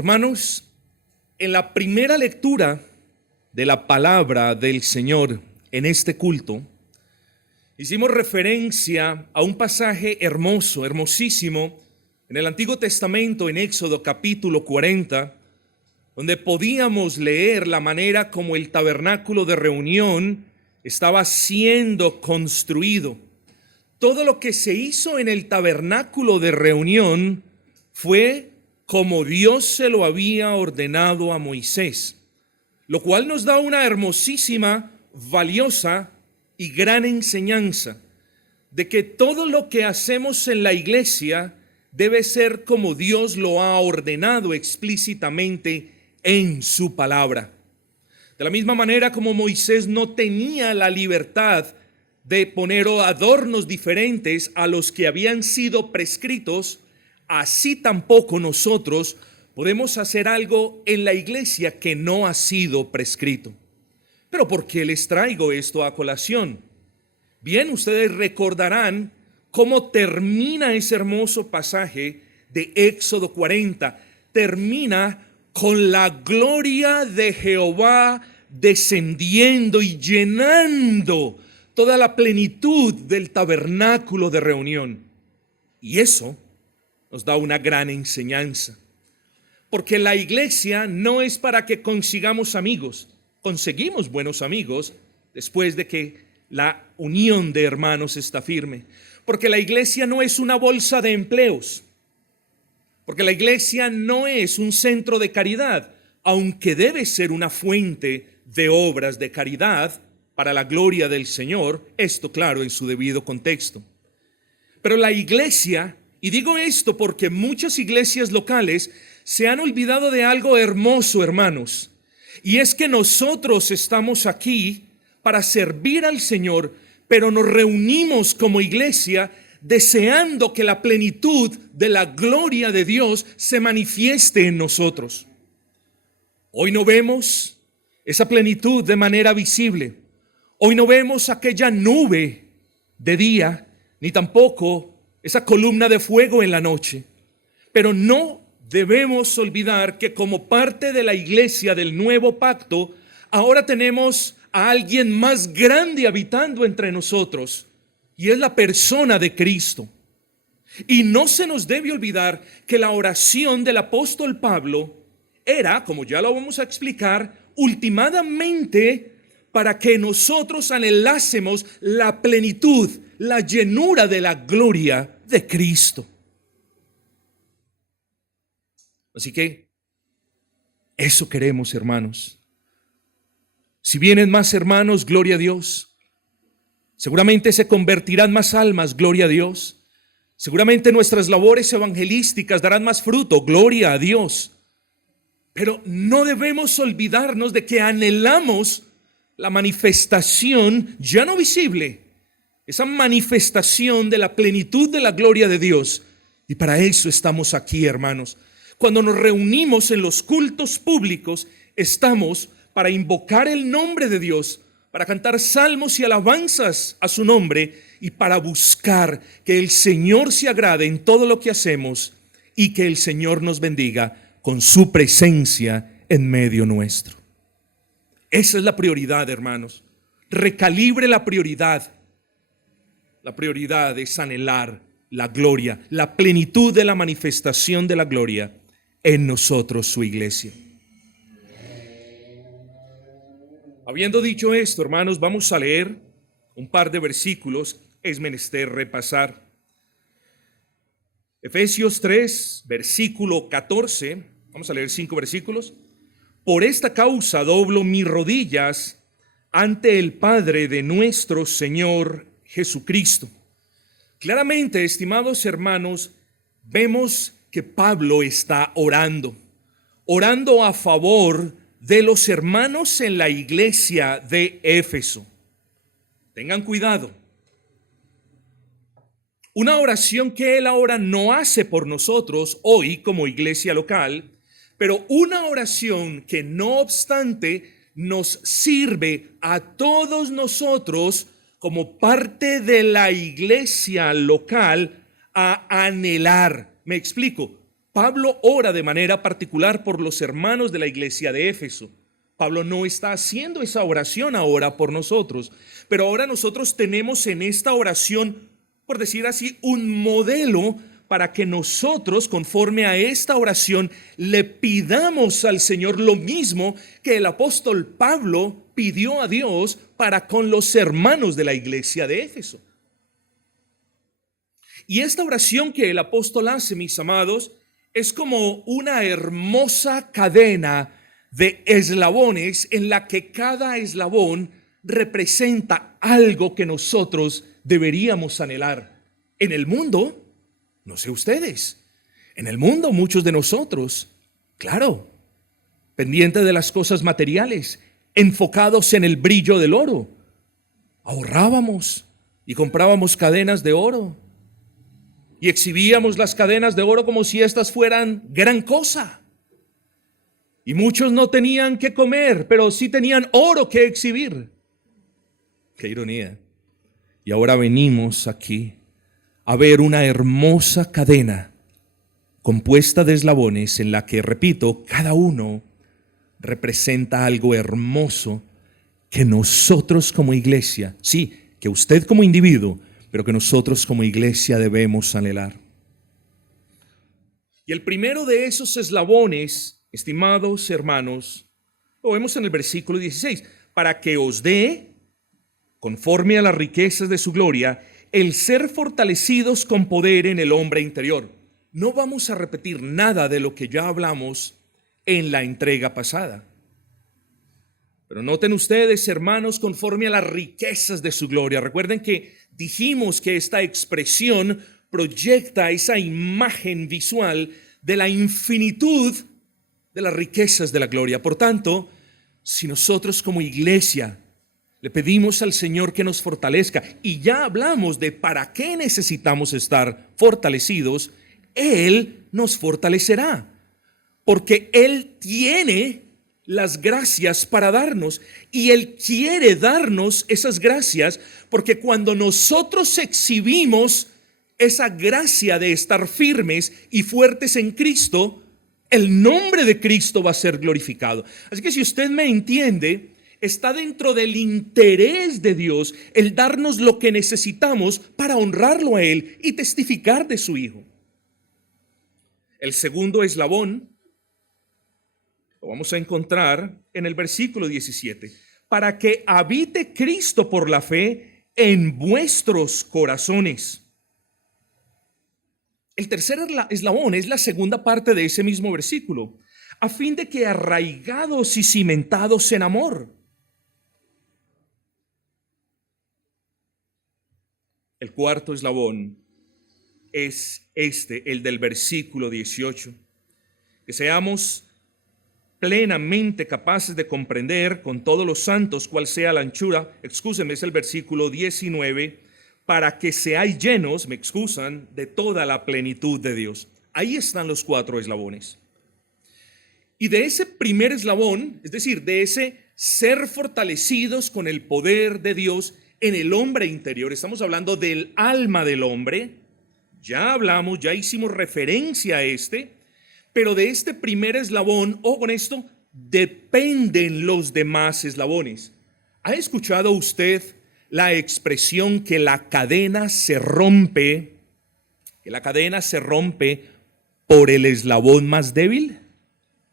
Hermanos, en la primera lectura de la palabra del Señor en este culto, hicimos referencia a un pasaje hermoso, hermosísimo, en el Antiguo Testamento, en Éxodo capítulo 40, donde podíamos leer la manera como el tabernáculo de reunión estaba siendo construido. Todo lo que se hizo en el tabernáculo de reunión fue como Dios se lo había ordenado a Moisés, lo cual nos da una hermosísima, valiosa y gran enseñanza de que todo lo que hacemos en la iglesia debe ser como Dios lo ha ordenado explícitamente en su palabra. De la misma manera como Moisés no tenía la libertad de poner adornos diferentes a los que habían sido prescritos, así tampoco nosotros podemos hacer algo en la iglesia que no ha sido prescrito. Pero ¿por qué les traigo esto a colación? Bien, ustedes recordarán cómo termina ese hermoso pasaje de Éxodo 40. Termina con la gloria de Jehová descendiendo y llenando toda la plenitud del tabernáculo de reunión. Y eso nos da una gran enseñanza, porque la iglesia no es para que consigamos amigos. Conseguimos buenos amigos después de que la unión de hermanos está firme, porque la iglesia no es una bolsa de empleos, porque la iglesia no es un centro de caridad, aunque debe ser una fuente de obras de caridad para la gloria del Señor, esto claro en su debido contexto. Pero la iglesia, y digo esto porque muchas iglesias locales se han olvidado de algo hermoso, hermanos, y es que nosotros estamos aquí para servir al Señor, pero nos reunimos como iglesia deseando que la plenitud de la gloria de Dios se manifieste en nosotros. Hoy no vemos esa plenitud de manera visible. Hoy no vemos aquella nube de día, ni tampoco esa columna de fuego en la noche. Pero no debemos olvidar que como parte de la iglesia del nuevo pacto, ahora tenemos a alguien más grande habitando entre nosotros, y es la persona de Cristo. Y no se nos debe olvidar que la oración del apóstol Pablo era, como ya lo vamos a explicar, ultimadamente para que nosotros anhelásemos la plenitud, la llenura de la gloria de Cristo. Así que eso queremos, hermanos. Si vienen más hermanos, gloria a Dios. Seguramente se convertirán más almas, gloria a Dios. Seguramente nuestras labores evangelísticas darán más fruto, gloria a Dios. Pero no debemos olvidarnos de que anhelamos la manifestación ya no visible, esa manifestación de la plenitud de la gloria de Dios. Y para eso estamos aquí, hermanos. Cuando nos reunimos en los cultos públicos, estamos para invocar el nombre de Dios, para cantar salmos y alabanzas a su nombre y para buscar que el Señor se agrade en todo lo que hacemos y que el Señor nos bendiga con su presencia en medio nuestro. Esa es la prioridad, hermanos. Recalibre la prioridad. La prioridad es anhelar la gloria, la plenitud de la manifestación de la gloria en nosotros, su iglesia. Habiendo dicho esto, hermanos, vamos a leer un par de versículos, es menester repasar. Efesios 3, versículo 14, vamos a leer 5 versículos. Por esta causa doblo mis rodillas ante el Padre de nuestro Señor Jesucristo. Claramente, estimados hermanos, vemos que Pablo está orando a favor de los hermanos en la iglesia de Éfeso. Tengan cuidado. Una oración que él ahora no hace por nosotros hoy como iglesia local, pero una oración que no obstante nos sirve a todos nosotros como parte de la iglesia local a anhelar. Me explico. Pablo ora de manera particular por los hermanos de la iglesia de Éfeso. Pablo no está haciendo esa oración ahora por nosotros, pero ahora nosotros tenemos en esta oración, por decir así, un modelo para que nosotros, conforme a esta oración, le pidamos al Señor lo mismo que el apóstol Pablo pidió a Dios para con los hermanos de la iglesia de Éfeso. Y esta oración que el apóstol hace, mis amados, es como una hermosa cadena de eslabones en la que cada eslabón representa algo que nosotros deberíamos anhelar. En el mundo, no sé ustedes, en el mundo muchos de nosotros, claro, pendientes de las cosas materiales, enfocados en el brillo del oro, ahorrábamos y comprábamos cadenas de oro y exhibíamos las cadenas de oro como si estas fueran gran cosa. Y muchos no tenían que comer, pero sí tenían oro que exhibir. Qué ironía. Y ahora venimos aquí a ver una hermosa cadena compuesta de eslabones en la que, repito, cada uno representa algo hermoso que nosotros como iglesia, sí, que usted como individuo, pero que nosotros como iglesia debemos anhelar. Y el primero de esos eslabones, estimados hermanos, lo vemos en el versículo 16, para que os dé, conforme a las riquezas de su gloria, el ser fortalecidos con poder en el hombre interior. No vamos a repetir nada de lo que ya hablamos en la entrega pasada. Pero noten ustedes, hermanos, conforme a las riquezas de su gloria. Recuerden que dijimos que esta expresión proyecta esa imagen visual de la infinitud de las riquezas de la gloria. Por tanto, si nosotros como iglesia le pedimos al Señor que nos fortalezca, y ya hablamos de para qué necesitamos estar fortalecidos, Él nos fortalecerá, porque Él tiene las gracias para darnos, y Él quiere darnos esas gracias, porque cuando nosotros exhibimos esa gracia de estar firmes y fuertes en Cristo, el nombre de Cristo va a ser glorificado. Así que si usted me entiende, está dentro del interés de Dios el darnos lo que necesitamos para honrarlo a Él y testificar de su Hijo. El segundo eslabón lo vamos a encontrar en el versículo 17. Para que habite Cristo por la fe en vuestros corazones. El tercer eslabón es la segunda parte de ese mismo versículo. A fin de que arraigados y cimentados en amor. El cuarto eslabón es el del versículo 18. Que seamos plenamente capaces de comprender con todos los santos cuál sea la anchura, excúsenme, es el versículo 19, para que seáis llenos, me excusan, de toda la plenitud de Dios. Ahí están los cuatro eslabones. Y de ese primer eslabón, es decir, de ese ser fortalecidos con el poder de Dios en el hombre interior, estamos hablando del alma del hombre, ya hablamos, ya hicimos referencia a pero de este primer eslabón, ojo con esto, dependen los demás eslabones. ¿Ha escuchado usted la expresión que la cadena se rompe? Que la cadena se rompe por el eslabón más débil.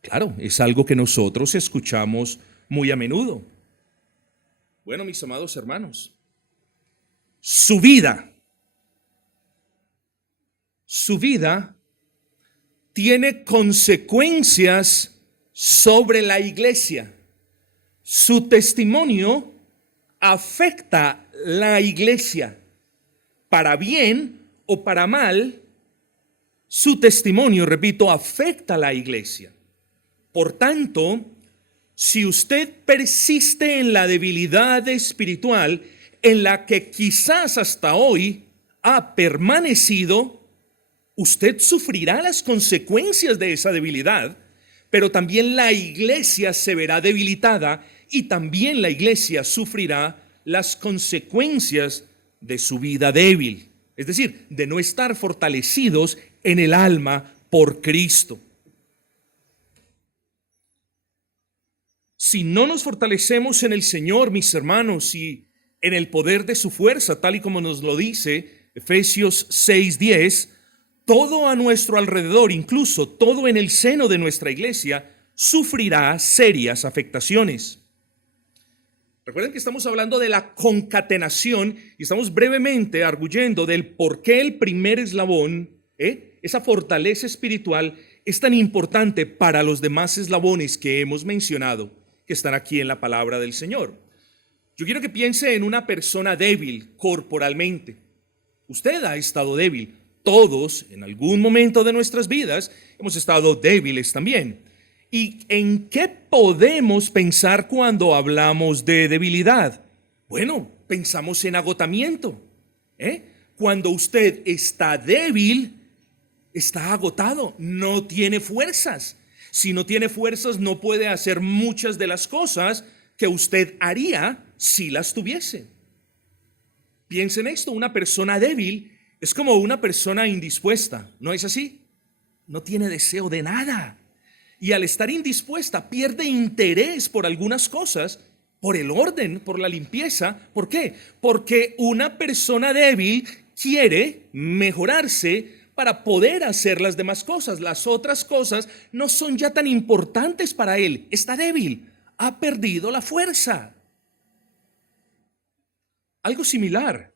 Claro, es algo que nosotros escuchamos muy a menudo. Bueno, mis amados hermanos, su vida tiene consecuencias sobre la iglesia. Su testimonio afecta la iglesia. Para bien o para mal, su testimonio, repito, afecta a la iglesia. Por tanto, si usted persiste en la debilidad espiritual en la que quizás hasta hoy ha permanecido, usted sufrirá las consecuencias de esa debilidad, pero también la iglesia se verá debilitada y también la iglesia sufrirá las consecuencias de su vida débil. Es decir, de no estar fortalecidos en el alma por Cristo. Si no nos fortalecemos en el Señor, mis hermanos, y en el poder de su fuerza, tal y como nos lo dice Efesios 6:10, todo a nuestro alrededor, incluso todo en el seno de nuestra iglesia, sufrirá serias afectaciones. Recuerden que estamos hablando de la concatenación y estamos brevemente arguyendo del por qué el primer eslabón, esa fortaleza espiritual, es tan importante para los demás eslabones que hemos mencionado, que están aquí en la palabra del Señor. Yo quiero que piense en una persona débil corporalmente. Usted ha estado débil. Todos, en algún momento de nuestras vidas, hemos estado débiles también. ¿Y en qué podemos pensar cuando hablamos de debilidad? Bueno, pensamos en agotamiento. Cuando usted está débil, está agotado, no tiene fuerzas. Si no tiene fuerzas, no puede hacer muchas de las cosas que usted haría si las tuviese. Piensen en esto, una persona débil es como una persona indispuesta, ¿no es así? No tiene deseo de nada. Y al estar indispuesta, pierde interés por algunas cosas, por el orden, por la limpieza. ¿Por qué? Porque una persona débil quiere mejorarse para poder hacer las demás cosas. Las otras cosas no son ya tan importantes para él. Está débil, ha perdido la fuerza. Algo similar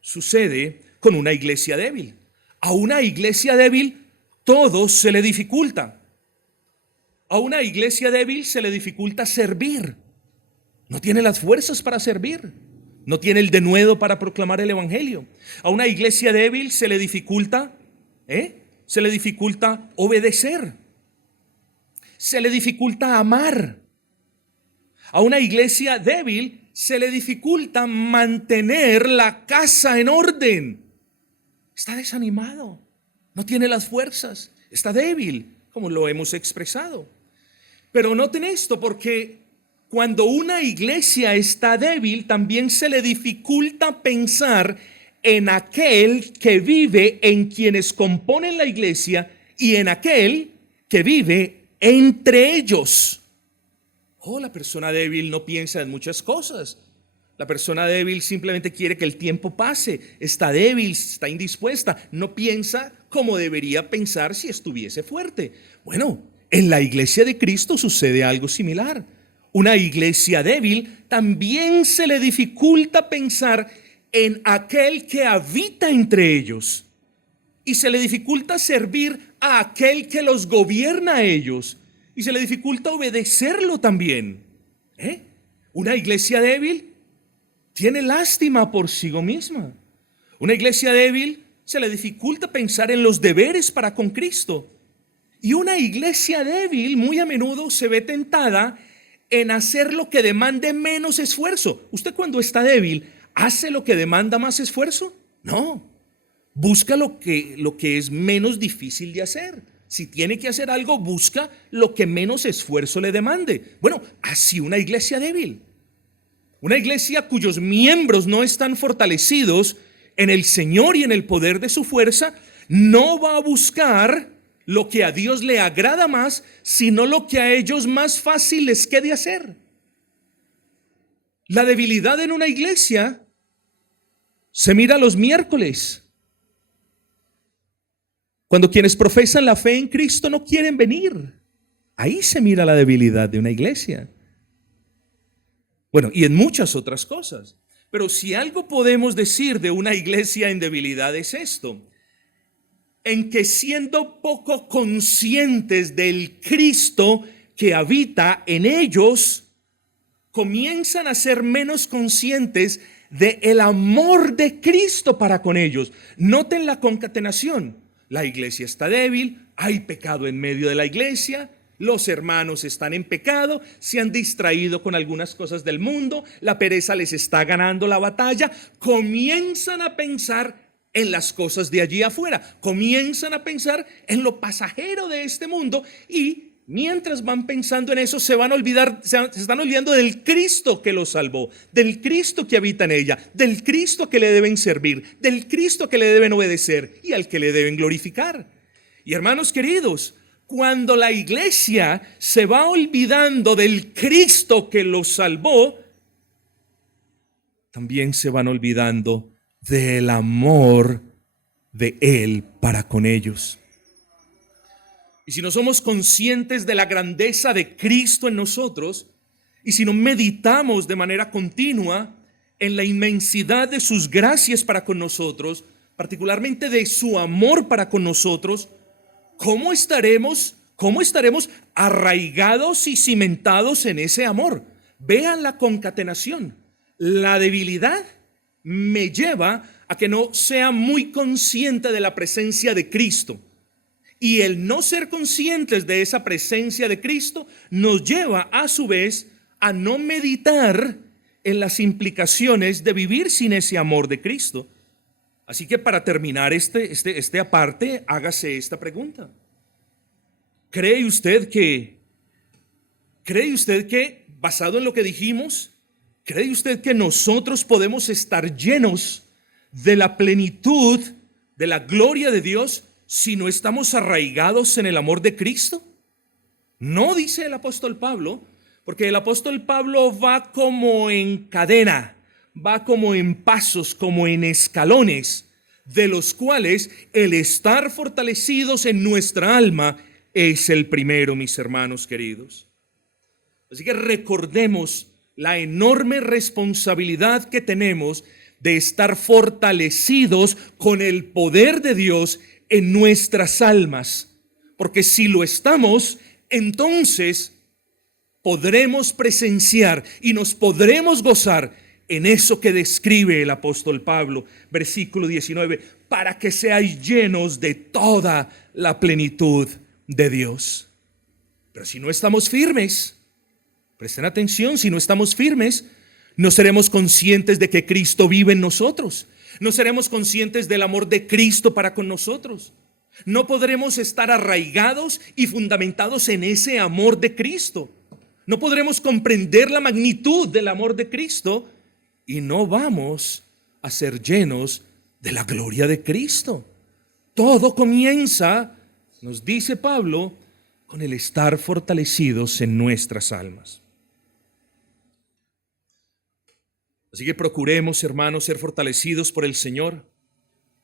sucede con una iglesia débil. A una iglesia débil todo se le dificulta. A una iglesia débil se le dificulta servir. No tiene las fuerzas para servir. No tiene el denuedo para proclamar el evangelio. A una iglesia débil se le dificulta, obedecer. Se le dificulta amar. A una iglesia débil se le dificulta mantener la casa en orden. Está desanimado, no tiene las fuerzas, está débil, como lo hemos expresado. Pero noten esto, porque cuando una iglesia está débil, también se le dificulta pensar en aquel que vive en quienes componen la iglesia y en aquel que vive entre ellos. La persona débil no piensa en muchas cosas. La persona débil simplemente quiere que el tiempo pase. Está débil, está indispuesta. No piensa como debería pensar si estuviese fuerte. Bueno, en la iglesia de Cristo sucede algo similar. Una iglesia débil también se le dificulta pensar en aquel que habita entre ellos. Y se le dificulta servir a aquel que los gobierna a ellos. Y se le dificulta obedecerlo también. Una iglesia débil tiene lástima por sí misma. Una iglesia débil se le dificulta pensar en los deberes para con Cristo. Y una iglesia débil muy a menudo se ve tentada en hacer lo que demande menos esfuerzo. ¿Usted cuando está débil hace lo que demanda más esfuerzo? No. Busca lo que es menos difícil de hacer. Si tiene que hacer algo, busca lo que menos esfuerzo le demande. Bueno, así una iglesia débil. Una iglesia cuyos miembros no están fortalecidos en el Señor y en el poder de su fuerza, no va a buscar lo que a Dios le agrada más, sino lo que a ellos más fácil les quede hacer. La debilidad en una iglesia se mira los miércoles, cuando quienes profesan la fe en Cristo no quieren venir. Ahí se mira la debilidad de una iglesia. Bueno, y en muchas otras cosas. Pero si algo podemos decir de una iglesia en debilidad es esto: en que siendo poco conscientes del Cristo que habita en ellos, comienzan a ser menos conscientes del amor de Cristo para con ellos. Noten la concatenación. La iglesia está débil, hay pecado en medio de la iglesia, los hermanos están en pecado, se han distraído con algunas cosas del mundo, la pereza les está ganando la batalla, comienzan a pensar en las cosas de allí afuera, comienzan a pensar en lo pasajero de este mundo y mientras van pensando en eso se están olvidando del Cristo que los salvó, del Cristo que habita en ella, del Cristo que le deben servir, del Cristo que le deben obedecer y al que le deben glorificar. Y hermanos queridos, cuando la iglesia se va olvidando del Cristo que los salvó, también se van olvidando del amor de Él para con ellos. Y si no somos conscientes de la grandeza de Cristo en nosotros, y si no meditamos de manera continua en la inmensidad de sus gracias para con nosotros, particularmente de su amor para con nosotros, ¿cómo estaremos arraigados y cimentados en ese amor? Vean la concatenación. La debilidad me lleva a que no sea muy consciente de la presencia de Cristo. Y el no ser conscientes de esa presencia de Cristo nos lleva a su vez a no meditar en las implicaciones de vivir sin ese amor de Cristo. Así que para terminar este aparte, hágase esta pregunta. ¿Cree usted que, basado en lo que dijimos, cree usted que nosotros podemos estar llenos de la plenitud, de la gloria de Dios, si no estamos arraigados en el amor de Cristo? No, dice el apóstol Pablo, porque el apóstol Pablo va como en cadena, va como en pasos, como en escalones, de los cuales el estar fortalecidos en nuestra alma es el primero, mis hermanos queridos. Así que recordemos la enorme responsabilidad que tenemos de estar fortalecidos con el poder de Dios en nuestras almas, porque si lo estamos, entonces podremos presenciar y nos podremos gozar en eso que describe el apóstol Pablo, versículo 19, para que seáis llenos de toda la plenitud de Dios. Pero si no estamos firmes, presten atención, si no estamos firmes, no seremos conscientes de que Cristo vive en nosotros. No seremos conscientes del amor de Cristo para con nosotros. No podremos estar arraigados y fundamentados en ese amor de Cristo. No podremos comprender la magnitud del amor de Cristo y no vamos a ser llenos de la gloria de Cristo. Todo comienza, nos dice Pablo, con el estar fortalecidos en nuestras almas. Así que procuremos, hermanos, ser fortalecidos por el Señor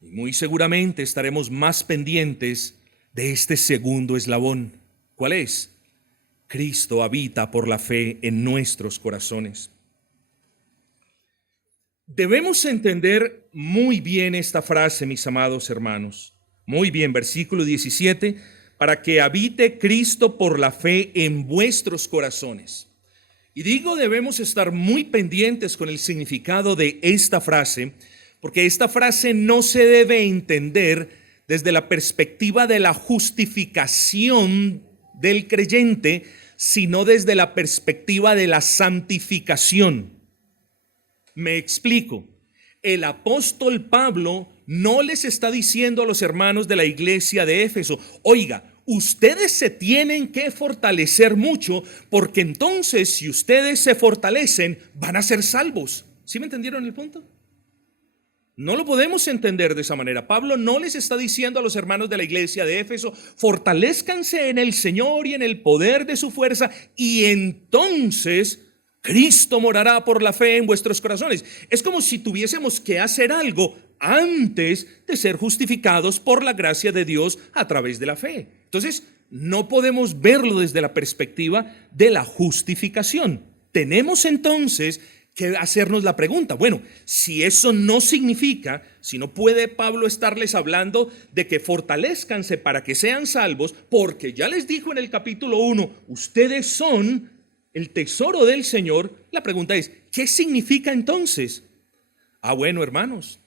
y muy seguramente estaremos más pendientes de este segundo eslabón. ¿Cuál es? Cristo habita por la fe en nuestros corazones. Debemos entender muy bien esta frase, mis amados hermanos. Muy bien, versículo 17, para que habite Cristo por la fe en vuestros corazones. Y digo, debemos estar muy pendientes con el significado de esta frase, porque esta frase no se debe entender desde la perspectiva de la justificación del creyente, sino desde la perspectiva de la santificación. Me explico. El apóstol Pablo no les está diciendo a los hermanos de la iglesia de Éfeso, oiga, ustedes se tienen que fortalecer mucho, porque entonces si ustedes se fortalecen, van a ser salvos. ¿Sí me entendieron el punto? No lo podemos entender de esa manera. Pablo no les está diciendo a los hermanos de la iglesia de Éfeso, fortalezcanse en el Señor y en el poder de su fuerza, y entonces Cristo morará por la fe en vuestros corazones. Es como si tuviésemos que hacer algo antes de ser justificados por la gracia de Dios a través de la fe. Entonces, no podemos verlo desde la perspectiva de la justificación. Tenemos entonces que hacernos la pregunta, bueno, si eso no significa, si no puede Pablo estarles hablando de que fortalezcanse para que sean salvos, porque ya les dijo en el capítulo 1, ustedes son el tesoro del Señor, la pregunta es, ¿qué significa entonces? Bueno, hermanos,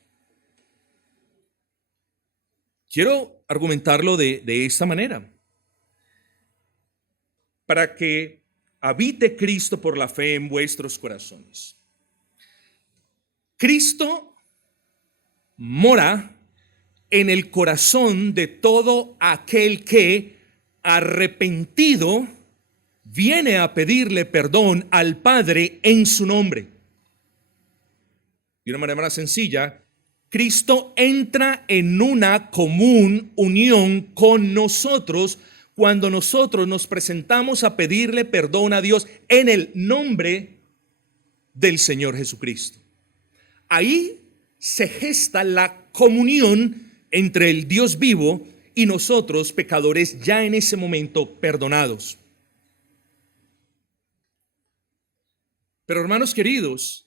quiero argumentarlo de esta manera. Para que habite Cristo por la fe en vuestros corazones. Cristo mora en el corazón de todo aquel que, arrepentido, viene a pedirle perdón al Padre en su nombre. De una manera más sencilla, Cristo entra en una común unión con nosotros cuando nosotros nos presentamos a pedirle perdón a Dios en el nombre del Señor Jesucristo. Ahí se gesta la comunión entre el Dios vivo y nosotros, pecadores, ya en ese momento perdonados. Pero hermanos queridos,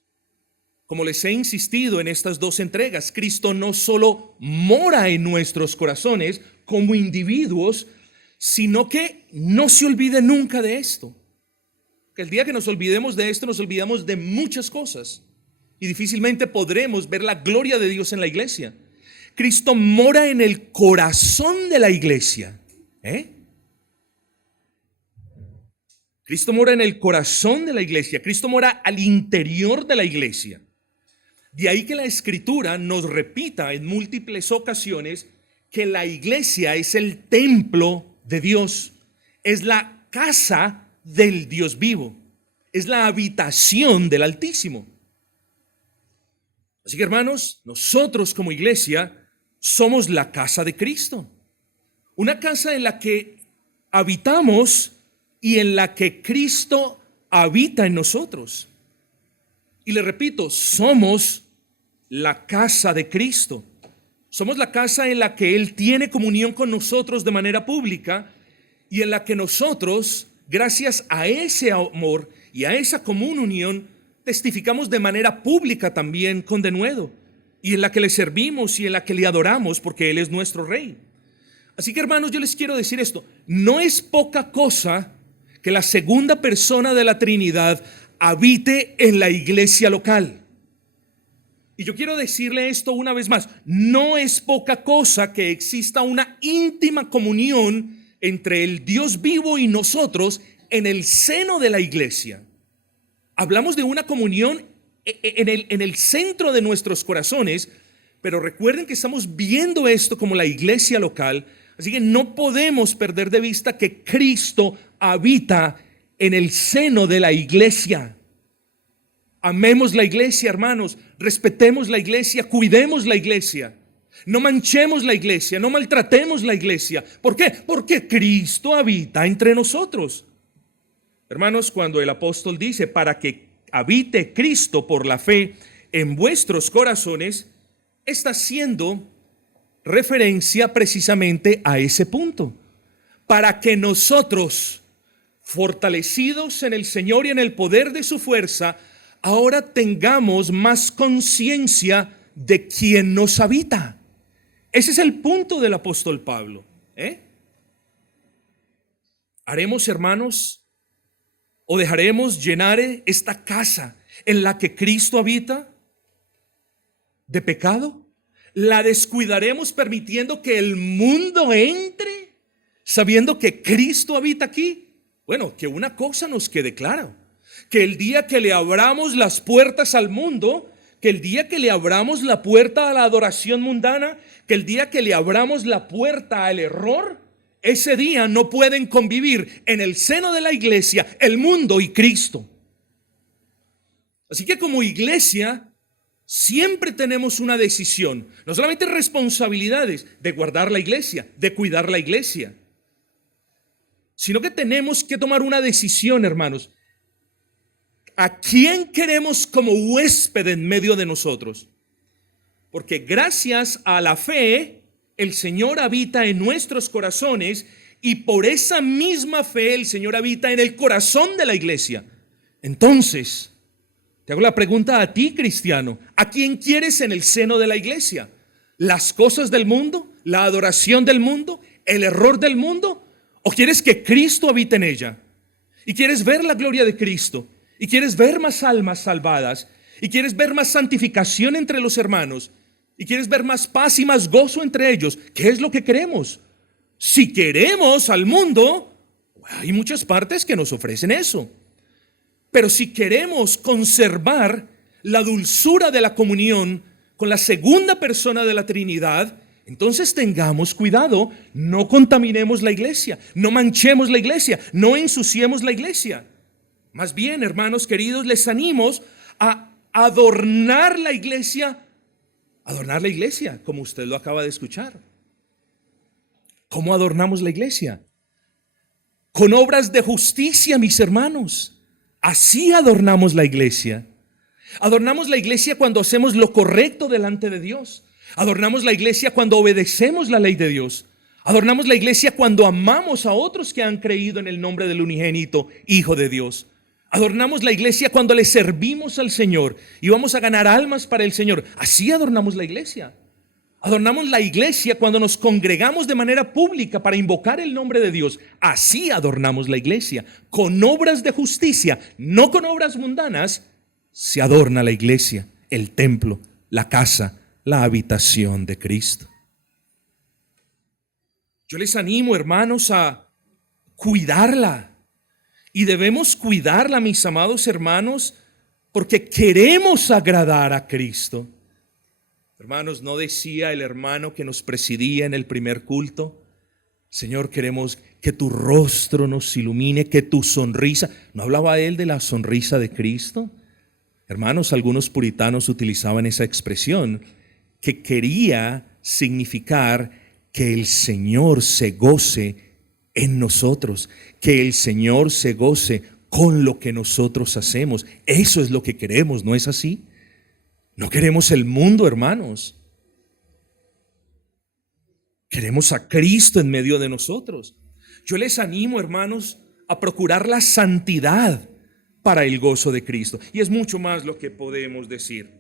como les he insistido en estas dos entregas, Cristo no solo mora en nuestros corazones como individuos, sino que no se olvide nunca de esto. Que el día que nos olvidemos de esto, nos olvidamos de muchas cosas y difícilmente podremos ver la gloria de Dios en la iglesia. Cristo mora en el corazón de la iglesia. Cristo mora en el corazón de la iglesia. Cristo mora al interior de la iglesia. De ahí que la Escritura nos repita en múltiples ocasiones que la iglesia es el templo de Dios, es la casa del Dios vivo, es la habitación del Altísimo. Así que hermanos, nosotros como iglesia somos la casa de Cristo, una casa en la que habitamos y en la que Cristo habita en nosotros. Y le repito, somos la casa de Cristo. Somos la casa en la que Él tiene comunión con nosotros de manera pública y en la que nosotros, gracias a ese amor y a esa común unión, testificamos de manera pública también con denuedo, y en la que le servimos y en la que le adoramos porque Él es nuestro Rey. Así que hermanos, yo les quiero decir esto, no es poca cosa que la segunda persona de la Trinidad habite en la iglesia local. Y yo quiero decirle esto una vez más, no es poca cosa que exista una íntima comunión entre el Dios vivo y nosotros en el seno de la iglesia. Hablamos de una comunión en el centro de nuestros corazones, pero recuerden que estamos viendo esto como la iglesia local, así que no podemos perder de vista que Cristo habita en el seno de la iglesia. Amemos la iglesia, hermanos, respetemos la iglesia, cuidemos la iglesia, no manchemos la iglesia, no maltratemos la iglesia. ¿Por qué? Porque Cristo habita entre nosotros. Hermanos, cuando el apóstol dice para que habite Cristo por la fe en vuestros corazones, está haciendo referencia precisamente a ese punto. Para que nosotros, fortalecidos en el Señor y en el poder de su fuerza, ahora tengamos más conciencia de quién nos habita. Ese es el punto del apóstol Pablo. ¿Haremos, hermanos, o dejaremos llenar esta casa en la que Cristo habita de pecado? ¿La descuidaremos permitiendo que el mundo entre sabiendo que Cristo habita aquí? Bueno, que una cosa nos quede clara, que el día que le abramos las puertas al mundo, que el día que le abramos la puerta a la adoración mundana, que el día que le abramos la puerta al error, ese día no pueden convivir en el seno de la iglesia el mundo y Cristo. Así que como iglesia siempre tenemos una decisión, no solamente responsabilidades de guardar la iglesia, de cuidar la iglesia, sino que tenemos que tomar una decisión, hermanos. ¿A quién queremos como huésped en medio de nosotros? Porque gracias a la fe, el Señor habita en nuestros corazones y por esa misma fe el Señor habita en el corazón de la iglesia. Entonces, te hago la pregunta a ti, cristiano, ¿a quién quieres en el seno de la iglesia? ¿Las cosas del mundo? ¿La adoración del mundo? ¿El error del mundo? ¿O quieres que Cristo habite en ella? ¿Y quieres ver la gloria de Cristo? ¿Y quieres ver más almas salvadas? ¿Y quieres ver más santificación entre los hermanos? ¿Y quieres ver más paz y más gozo entre ellos? ¿Qué es lo que queremos? Si queremos al mundo, hay muchas partes que nos ofrecen eso. Pero si queremos conservar la dulzura de la comunión con la segunda persona de la Trinidad, entonces tengamos cuidado, no contaminemos la iglesia, no manchemos la iglesia, no ensuciemos la iglesia. Más bien, hermanos queridos, les animo a adornar la iglesia Adornar la iglesia, como usted lo acaba de escuchar. ¿Cómo adornamos la iglesia? Con obras de justicia, mis hermanos. Así adornamos la iglesia. Adornamos la iglesia cuando hacemos lo correcto delante de Dios. Adornamos la iglesia cuando obedecemos la ley de Dios. Adornamos la iglesia cuando amamos a otros que han creído en el nombre del unigénito Hijo de Dios. Adornamos la iglesia cuando le servimos al Señor y vamos a ganar almas para el Señor. Así adornamos la iglesia. Adornamos la iglesia cuando nos congregamos de manera pública para invocar el nombre de Dios. Así adornamos la iglesia. Con obras de justicia, no con obras mundanas, se adorna la iglesia, el templo, la casa, la habitación de Cristo. Yo les animo, hermanos, a cuidarla. Y debemos cuidarla, mis amados hermanos, porque queremos agradar a Cristo. Hermanos, ¿no decía el hermano que nos presidía en el primer culto? Señor, queremos que tu rostro nos ilumine, que tu sonrisa. ¿No hablaba él de la sonrisa de Cristo? Hermanos, algunos puritanos utilizaban esa expresión que quería significar que el Señor se goce en nosotros, que el Señor se goce con lo que nosotros hacemos. Eso es lo que queremos, ¿no es así? No queremos el mundo, hermanos. Queremos a Cristo en medio de nosotros. Yo les animo, hermanos, a procurar la santidad para el gozo de Cristo. Y es mucho más lo que podemos decir.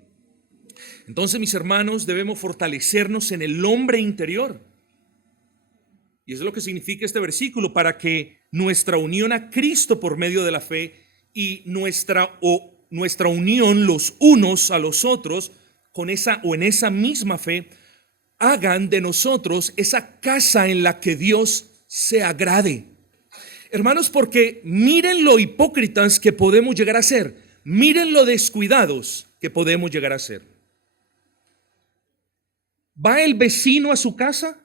Entonces, mis hermanos, debemos fortalecernos en el hombre interior. Y eso es lo que significa este versículo, para que nuestra unión a Cristo por medio de la fe y nuestra unión los unos a los otros con esa o en esa misma fe hagan de nosotros esa casa en la que Dios se agrade. Hermanos, porque miren lo hipócritas que podemos llegar a ser, miren lo descuidados que podemos llegar a ser. ¿Va el vecino a su casa?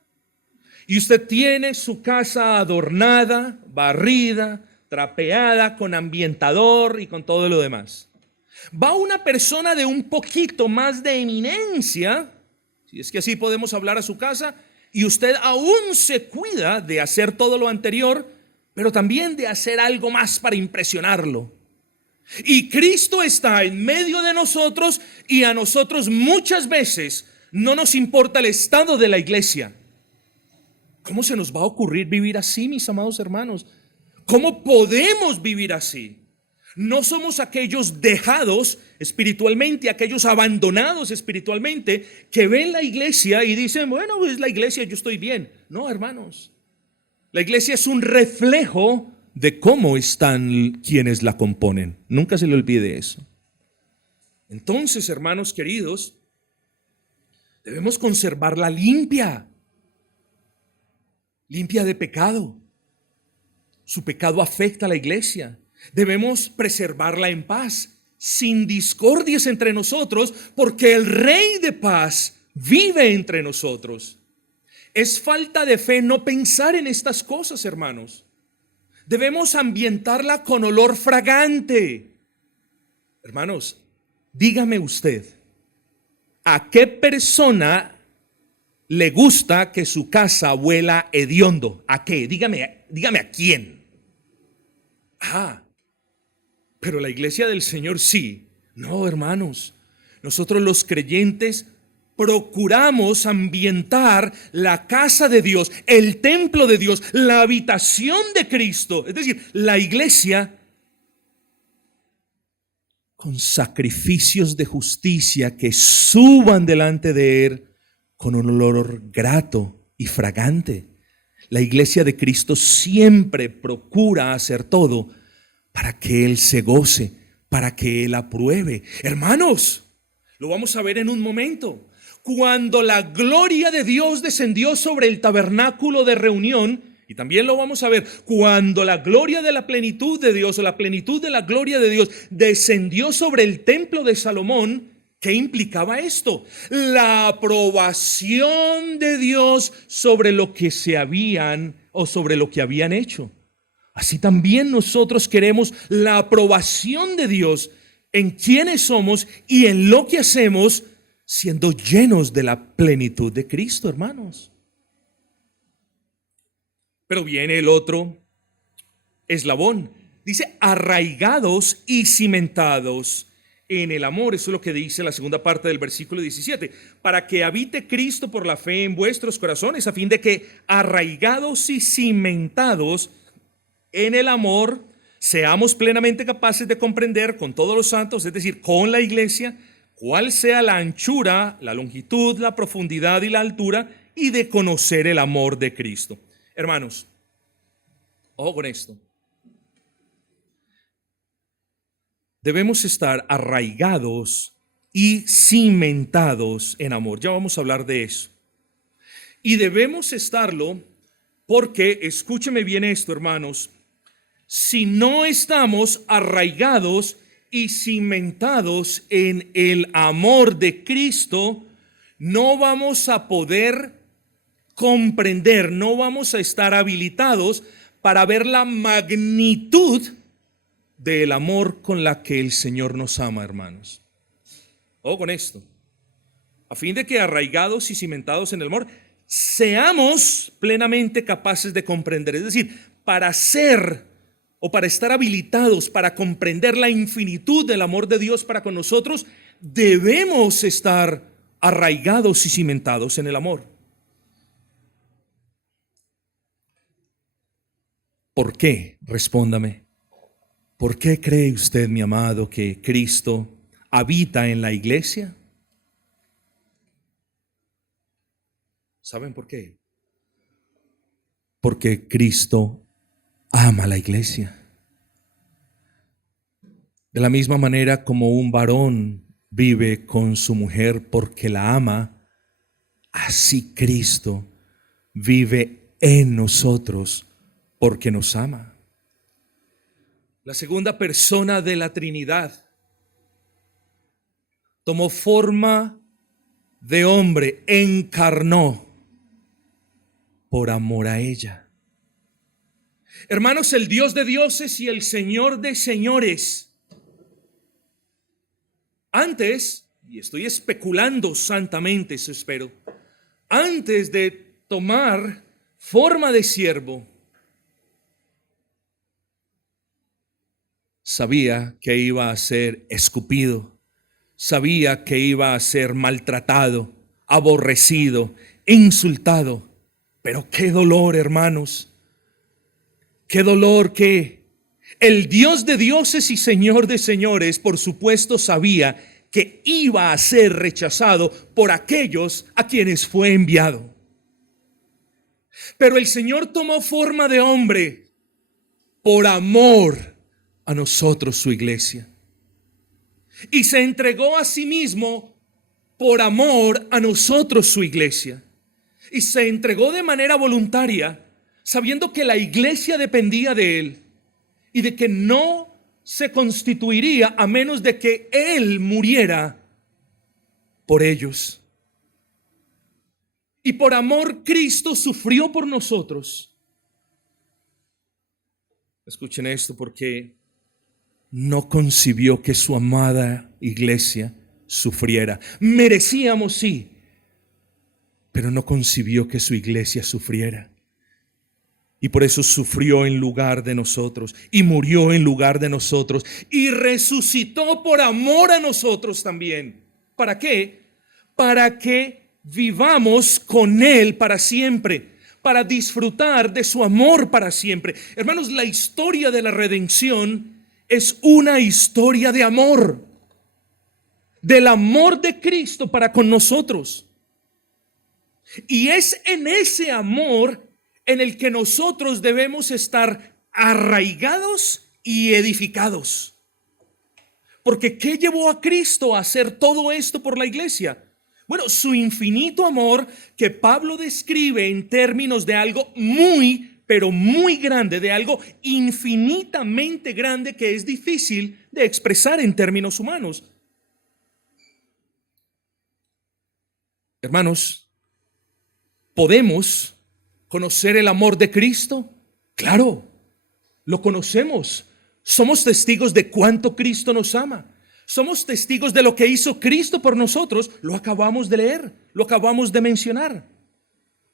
Y usted tiene su casa adornada, barrida, trapeada, con ambientador y con todo lo demás. Va una persona de un poquito más de eminencia, si es que así podemos hablar, a su casa, y usted aún se cuida de hacer todo lo anterior, pero también de hacer algo más para impresionarlo. Y Cristo está en medio de nosotros, y a nosotros muchas veces no nos importa el estado de la iglesia. ¿Cómo se nos va a ocurrir vivir así, mis amados hermanos? ¿Cómo podemos vivir así? No somos aquellos dejados espiritualmente, aquellos abandonados espiritualmente que ven la iglesia y dicen, bueno, es la iglesia, yo estoy bien. No, hermanos. La iglesia es un reflejo de cómo están quienes la componen. Nunca se le olvide eso. Entonces, hermanos queridos, debemos conservarla limpia de pecado. Su pecado afecta a la iglesia. Debemos preservarla en paz, sin discordias entre nosotros, porque el Rey de paz vive entre nosotros. Es falta de fe no pensar en estas cosas, hermanos. Debemos ambientarla con olor fragante. Hermanos, dígame usted, ¿a qué persona le gusta que su casa huela hediondo? ¿A qué? Dígame a quién. Pero la iglesia del Señor sí. No, hermanos, nosotros los creyentes procuramos ambientar la casa de Dios, el templo de Dios, la habitación de Cristo, es decir, la iglesia, con sacrificios de justicia que suban delante de Él con un olor grato y fragante. La iglesia de Cristo siempre procura hacer todo para que Él se goce, para que Él apruebe. Hermanos, lo vamos a ver en un momento. Cuando la gloria de Dios descendió sobre el tabernáculo de reunión, y también lo vamos a ver, cuando la gloria de la plenitud de Dios, o la plenitud de la gloria de Dios descendió sobre el templo de Salomón, ¿qué implicaba esto? La aprobación de Dios sobre lo que se habían o sobre lo que habían hecho. Así también nosotros queremos la aprobación de Dios en quienes somos y en lo que hacemos, siendo llenos de la plenitud de Cristo, hermanos. Pero viene el otro eslabón. Dice arraigados y cimentados en el amor. Eso es lo que dice la segunda parte del versículo 17. Para que habite Cristo por la fe en vuestros corazones, a fin de que arraigados y cimentados en el amor, seamos plenamente capaces de comprender con todos los santos, es decir, con la iglesia, cuál sea la anchura, la longitud, la profundidad y la altura, y de conocer el amor de Cristo. Hermanos, ojo con esto. Debemos estar arraigados y cimentados en amor. Ya vamos a hablar de eso. Y debemos estarlo porque, escúcheme bien esto, hermanos, si no estamos arraigados y cimentados en el amor de Cristo, no vamos a poder comprender, no vamos a estar habilitados para ver la magnitud del amor con la que el Señor nos ama, hermanos. Ojo con esto. A fin de que arraigados y cimentados en el amor, seamos plenamente capaces de comprender. Es decir, para ser o para estar habilitados para comprender la infinitud del amor de Dios para con nosotros, debemos estar arraigados y cimentados en el amor. ¿Por qué? Respóndame. ¿Por qué cree usted, mi amado, que Cristo habita en la iglesia? ¿Saben por qué? Porque Cristo ama a la iglesia. De la misma manera como un varón vive con su mujer porque la ama, así Cristo vive en nosotros porque nos ama. La segunda persona de la Trinidad tomó forma de hombre, encarnó por amor a ella. Hermanos, el Dios de dioses y el Señor de señores, antes, y estoy especulando santamente, eso espero, antes de tomar forma de siervo, sabía que iba a ser escupido, sabía que iba a ser maltratado, aborrecido, insultado. Pero qué dolor, hermanos, qué dolor que el Dios de dioses y Señor de señores, por supuesto, sabía que iba a ser rechazado por aquellos a quienes fue enviado. Pero el Señor tomó forma de hombre por amor a nosotros, su iglesia, y se entregó a sí mismo por amor a nosotros, su iglesia, y se entregó de manera voluntaria, sabiendo que la iglesia dependía de él y de que no se constituiría a menos de que él muriera por ellos. Y por amor Cristo sufrió por nosotros. Escuchen esto, porque no concibió que su amada iglesia sufriera. Merecíamos, sí, pero no concibió que su iglesia sufriera. Y por eso sufrió en lugar de nosotros y murió en lugar de nosotros y resucitó por amor a nosotros también. ¿Para qué? Para que vivamos con Él para siempre, para disfrutar de su amor para siempre. Hermanos, la historia de la redención es una historia de amor, del amor de Cristo para con nosotros. Y es en ese amor en el que nosotros debemos estar arraigados y edificados. Porque ¿qué llevó a Cristo a hacer todo esto por la iglesia? Bueno, su infinito amor que Pablo describe en términos de algo muy, pero muy grande, de algo infinitamente grande que es difícil de expresar en términos humanos. Hermanos, ¿podemos conocer el amor de Cristo? Claro, lo conocemos. Somos testigos de cuánto Cristo nos ama. Somos testigos de lo que hizo Cristo por nosotros. Lo acabamos de leer, lo acabamos de mencionar.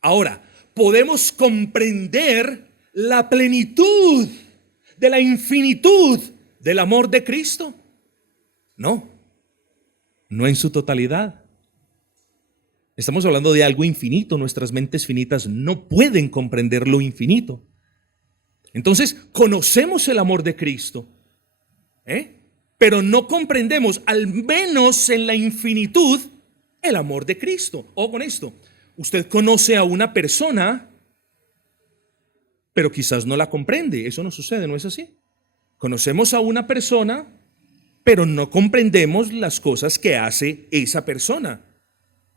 Ahora, podemos comprender la plenitud de la infinitud del amor de Cristo. No en su totalidad. Estamos hablando de algo infinito. Nuestras mentes finitas no pueden comprender lo infinito. Entonces, conocemos el amor de Cristo, pero no comprendemos, al menos en la infinitud, el amor de Cristo. O con esto, usted conoce a una persona, pero quizás no la comprende. Eso no sucede, ¿no es así? Conocemos a una persona, pero no comprendemos las cosas que hace esa persona.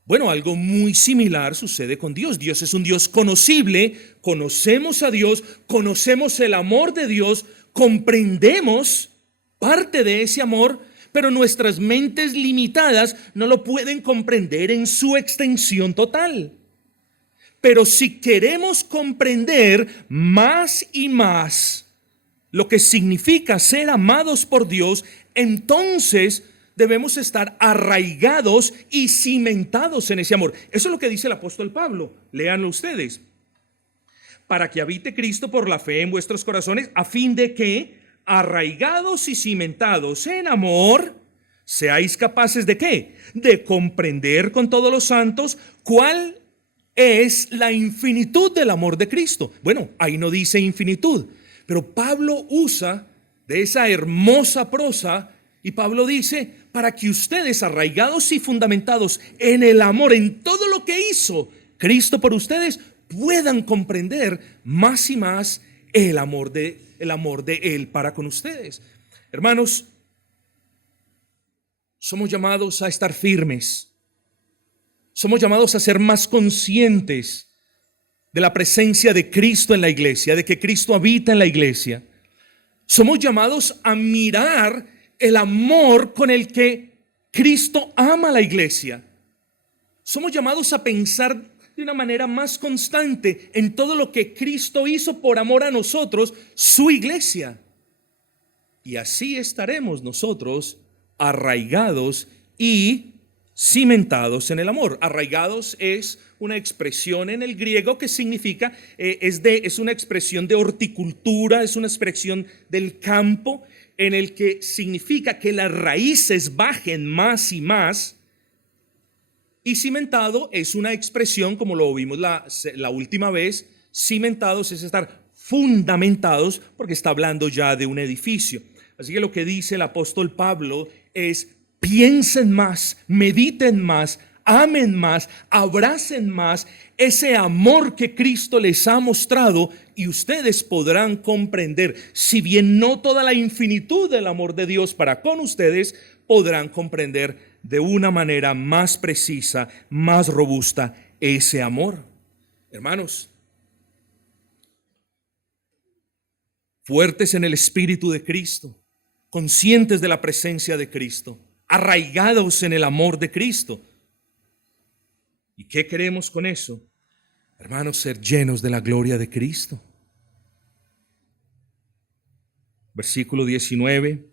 Bueno, algo muy similar sucede con Dios. Dios es un Dios conocible, conocemos a Dios, conocemos el amor de Dios, comprendemos parte de ese amor, pero nuestras mentes limitadas no lo pueden comprender en su extensión total. Pero si queremos comprender más y más lo que significa ser amados por Dios, entonces debemos estar arraigados y cimentados en ese amor. Eso es lo que dice el apóstol Pablo. Léanlo ustedes. Para que habite Cristo por la fe en vuestros corazones, a fin de que, arraigados y cimentados en amor, seáis capaces ¿de qué? De comprender con todos los santos cuál es la infinitud del amor de Cristo. Bueno, ahí no dice infinitud, pero Pablo usa de esa hermosa prosa y Pablo dice, para que ustedes, arraigados y fundamentados en el amor, en todo lo que hizo Cristo por ustedes, puedan comprender más y más el amor de Él para con ustedes. Hermanos, somos llamados a estar firmes. Somos llamados a ser más conscientes de la presencia de Cristo en la iglesia, de que Cristo habita en la iglesia. Somos llamados a mirar el amor con el que Cristo ama a la iglesia. Somos llamados a pensar de una manera más constante en todo lo que Cristo hizo por amor a nosotros, su iglesia. Y así estaremos nosotros arraigados y cimentados en el amor. Arraigados es una expresión en el griego que significa, es una expresión de horticultura, es una expresión del campo, en el que significa que las raíces bajen más y más. Y cimentado es una expresión, como lo vimos la última vez, cimentados es estar fundamentados, porque está hablando ya de un edificio. Así que lo que dice el apóstol Pablo es: piensen más, mediten más, amen más, abracen más ese amor que Cristo les ha mostrado, y ustedes podrán comprender, si bien no toda la infinitud del amor de Dios para con ustedes, podrán comprender de una manera más precisa, más robusta ese amor. Hermanos, fuertes en el Espíritu de Cristo, conscientes de la presencia de Cristo, arraigados en el amor de Cristo. ¿Y qué queremos con eso? Hermanos, ser llenos de la gloria de Cristo. Versículo 19,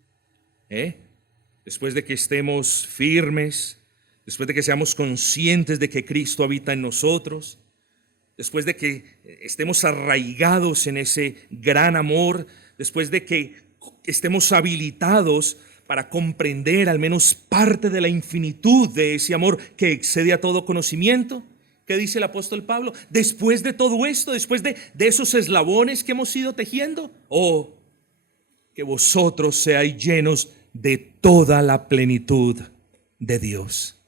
después de que estemos firmes, después de que seamos conscientes de que Cristo habita en nosotros, después de que estemos arraigados en ese gran amor, después de que estemos habilitados para comprender al menos parte de la infinitud de ese amor que excede a todo conocimiento. ¿Qué dice el apóstol Pablo? Después de todo esto, después de esos eslabones que hemos ido tejiendo, que vosotros seáis llenos de toda la plenitud de Dios.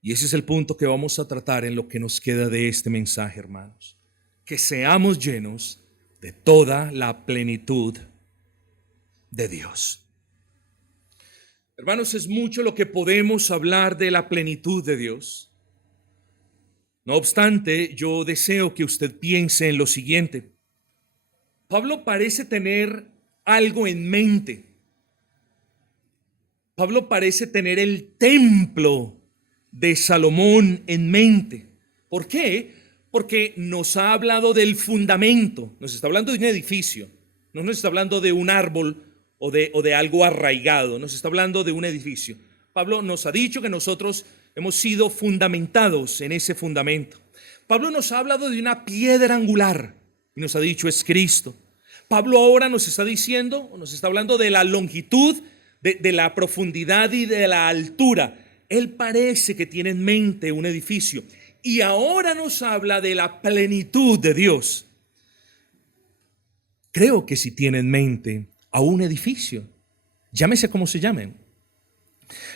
Y ese es el punto que vamos a tratar en lo que nos queda de este mensaje, hermanos. Que seamos llenos de toda la plenitud de Dios. Hermanos, es mucho lo que podemos hablar de la plenitud de Dios. No obstante, yo deseo que usted piense en lo siguiente. Pablo parece tener algo en mente. Pablo parece tener el templo de Salomón en mente. ¿Por qué? Porque nos ha hablado del fundamento. Nos está hablando de un edificio. No nos está hablando de un árbol o de algo arraigado, nos está hablando de un edificio. Pablo nos ha dicho que nosotros hemos sido fundamentados en ese fundamento. Pablo nos ha hablado de una piedra angular y nos ha dicho es Cristo. Pablo ahora nos está diciendo, nos está hablando de la longitud, de la profundidad y de la altura. Él parece que tiene en mente un edificio y ahora nos habla de la plenitud de Dios. Creo que si tiene en mente a un edificio, llámese como se llame.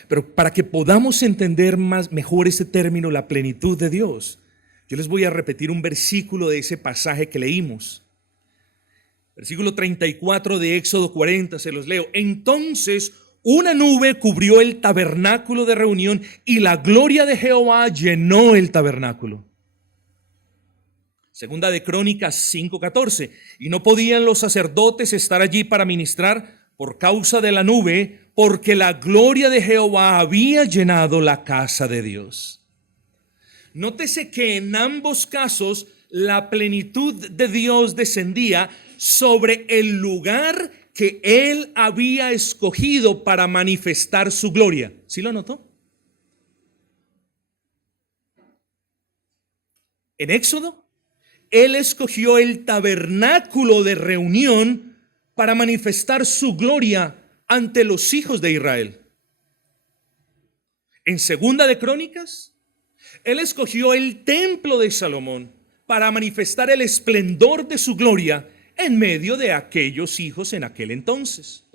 Pero para que podamos entender mejor ese término, la plenitud de Dios, yo les voy a repetir un versículo de ese pasaje que leímos. Versículo 34 de Éxodo 40, se los leo. Entonces una nube cubrió el tabernáculo de reunión y la gloria de Jehová llenó el tabernáculo. Segunda de Crónicas 5:14. Y no podían los sacerdotes estar allí para ministrar por causa de la nube, porque la gloria de Jehová había llenado la casa de Dios. Nótese que en ambos casos la plenitud de Dios descendía sobre el lugar que Él había escogido para manifestar su gloria. ¿Sí lo notó? En Éxodo, Él escogió el tabernáculo de reunión para manifestar su gloria ante los hijos de Israel. En Segunda de Crónicas, Él escogió el templo de Salomón para manifestar el esplendor de su gloria en medio de aquellos hijos en aquel entonces.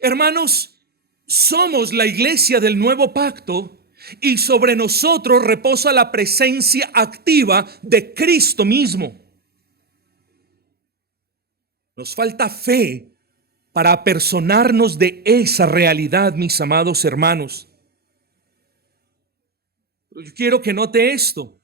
Hermanos, somos la iglesia del nuevo pacto y sobre nosotros reposa la presencia activa de Cristo mismo. Nos falta fe para apersonarnos de esa realidad, mis amados hermanos. Pero yo quiero que note esto.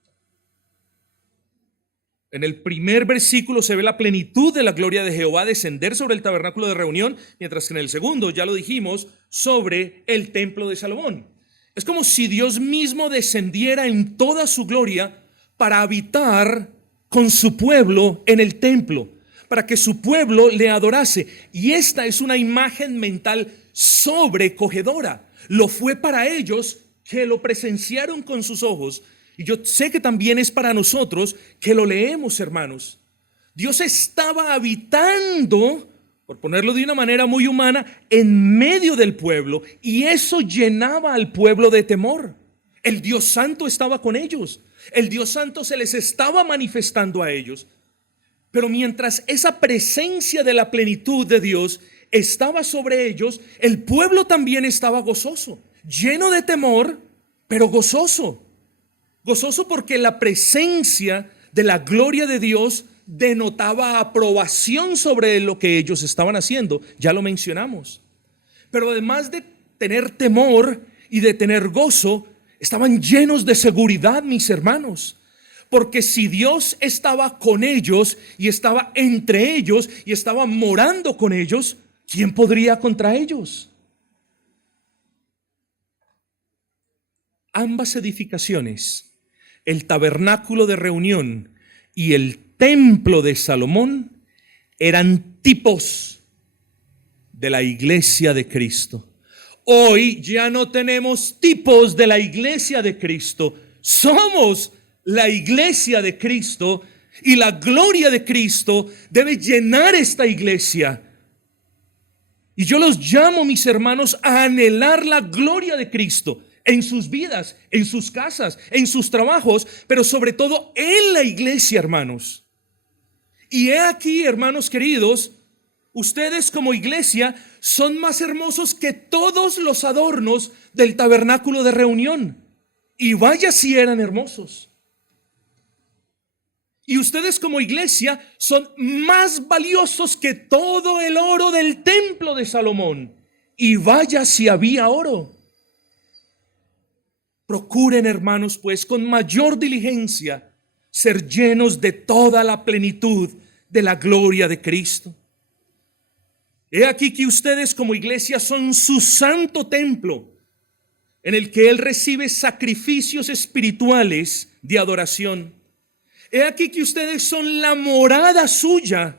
En el primer versículo se ve la plenitud de la gloria de Jehová descender sobre el tabernáculo de reunión, mientras que en el segundo, ya lo dijimos, sobre el templo de Salomón. Es como si Dios mismo descendiera en toda su gloria para habitar con su pueblo en el templo, para que su pueblo le adorase. Y esta es una imagen mental sobrecogedora. Lo fue para ellos que lo presenciaron con sus ojos. Y yo sé que también es para nosotros que lo leemos, hermanos. Dios estaba habitando, por ponerlo de una manera muy humana, en medio del pueblo, y eso llenaba al pueblo de temor. El Dios Santo estaba con ellos. El Dios Santo se les estaba manifestando a ellos. Pero mientras esa presencia de la plenitud de Dios estaba sobre ellos, el pueblo también estaba gozoso, lleno de temor, pero gozoso. Gozoso porque la presencia de la gloria de Dios denotaba aprobación sobre lo que ellos estaban haciendo. Ya lo mencionamos. Pero además de tener temor y de tener gozo, estaban llenos de seguridad, mis hermanos. Porque si Dios estaba con ellos y estaba entre ellos y estaba morando con ellos, ¿quién podría contra ellos? Ambas edificaciones, el tabernáculo de reunión y el templo de Salomón, eran tipos de la iglesia de Cristo. Hoy ya no tenemos tipos de la iglesia de Cristo. Somos la iglesia de Cristo y la gloria de Cristo debe llenar esta iglesia. Y yo los llamo, mis hermanos, a anhelar la gloria de Cristo en sus vidas, en sus casas, en sus trabajos, pero sobre todo en la iglesia, hermanos. Y he aquí, hermanos queridos, ustedes como iglesia son más hermosos que todos los adornos del tabernáculo de reunión. Y vaya si eran hermosos. Y ustedes como iglesia son más valiosos que todo el oro del templo de Salomón. Y vaya si había oro. Procuren, hermanos, pues con mayor diligencia ser llenos de toda la plenitud de la gloria de Cristo. He aquí que ustedes como iglesia son su santo templo, en el que Él recibe sacrificios espirituales de adoración. He aquí que ustedes son la morada suya,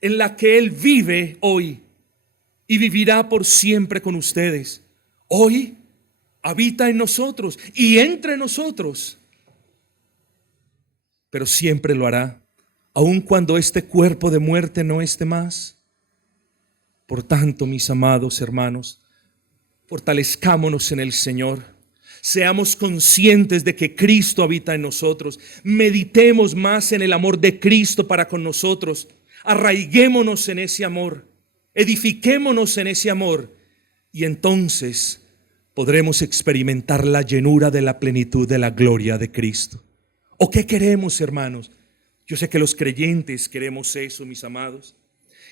en la que Él vive hoy. y vivirá por siempre con ustedes. Hoy habita en nosotros y entre nosotros, pero siempre lo hará, aun cuando este cuerpo de muerte no esté más. Por tanto, mis amados hermanos, fortalezcámonos en el Señor. Seamos conscientes de que Cristo habita en nosotros. Meditemos más en el amor de Cristo para con nosotros. Arraiguémonos en ese amor. Edifiquémonos en ese amor. Y entonces podremos experimentar la llenura de la plenitud de la gloria de Cristo. ¿O qué queremos, hermanos? Yo sé que los creyentes queremos eso, mis amados.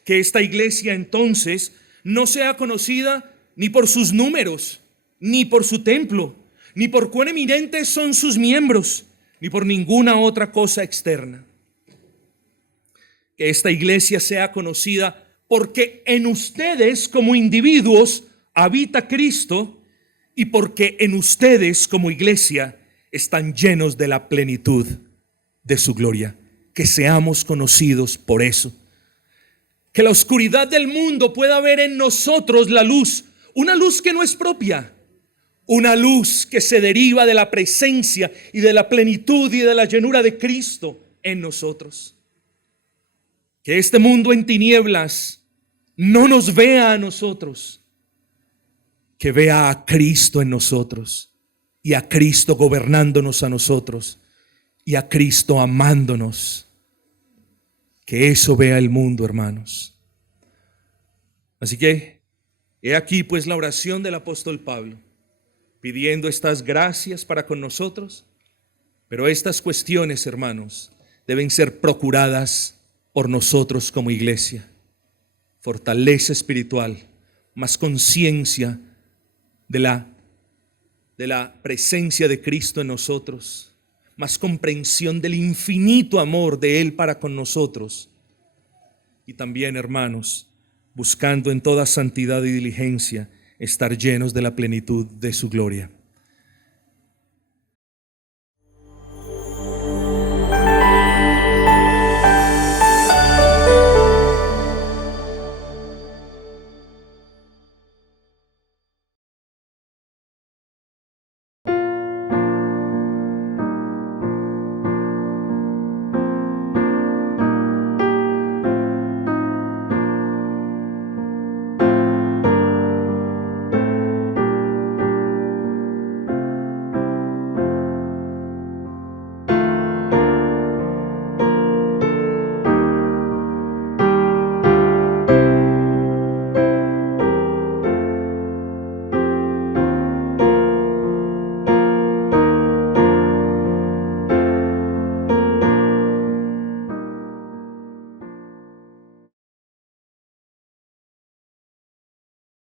Que esta iglesia entonces no sea conocida ni por sus números, ni por su templo, ni por cuán eminentes son sus miembros, ni por ninguna otra cosa externa. Que esta iglesia sea conocida porque en ustedes como individuos habita Cristo y porque en ustedes como iglesia están llenos de la plenitud de su gloria. Que seamos conocidos por eso. Que la oscuridad del mundo pueda ver en nosotros la luz, una luz que no es propia, una luz que se deriva de la presencia y de la plenitud y de la llenura de Cristo en nosotros. Que este mundo en tinieblas no nos vea a nosotros, que vea a Cristo en nosotros y a Cristo gobernándonos a nosotros y a Cristo amándonos. Que eso vea el mundo, hermanos. Así que he aquí pues la oración del apóstol Pablo, pidiendo estas gracias para con nosotros, pero estas cuestiones, hermanos, deben ser procuradas por nosotros como iglesia. Fortaleza espiritual, más conciencia de la presencia de Cristo en nosotros, más comprensión del infinito amor de Él para con nosotros. Y también, hermanos, buscando en toda santidad y diligencia estar llenos de la plenitud de su gloria.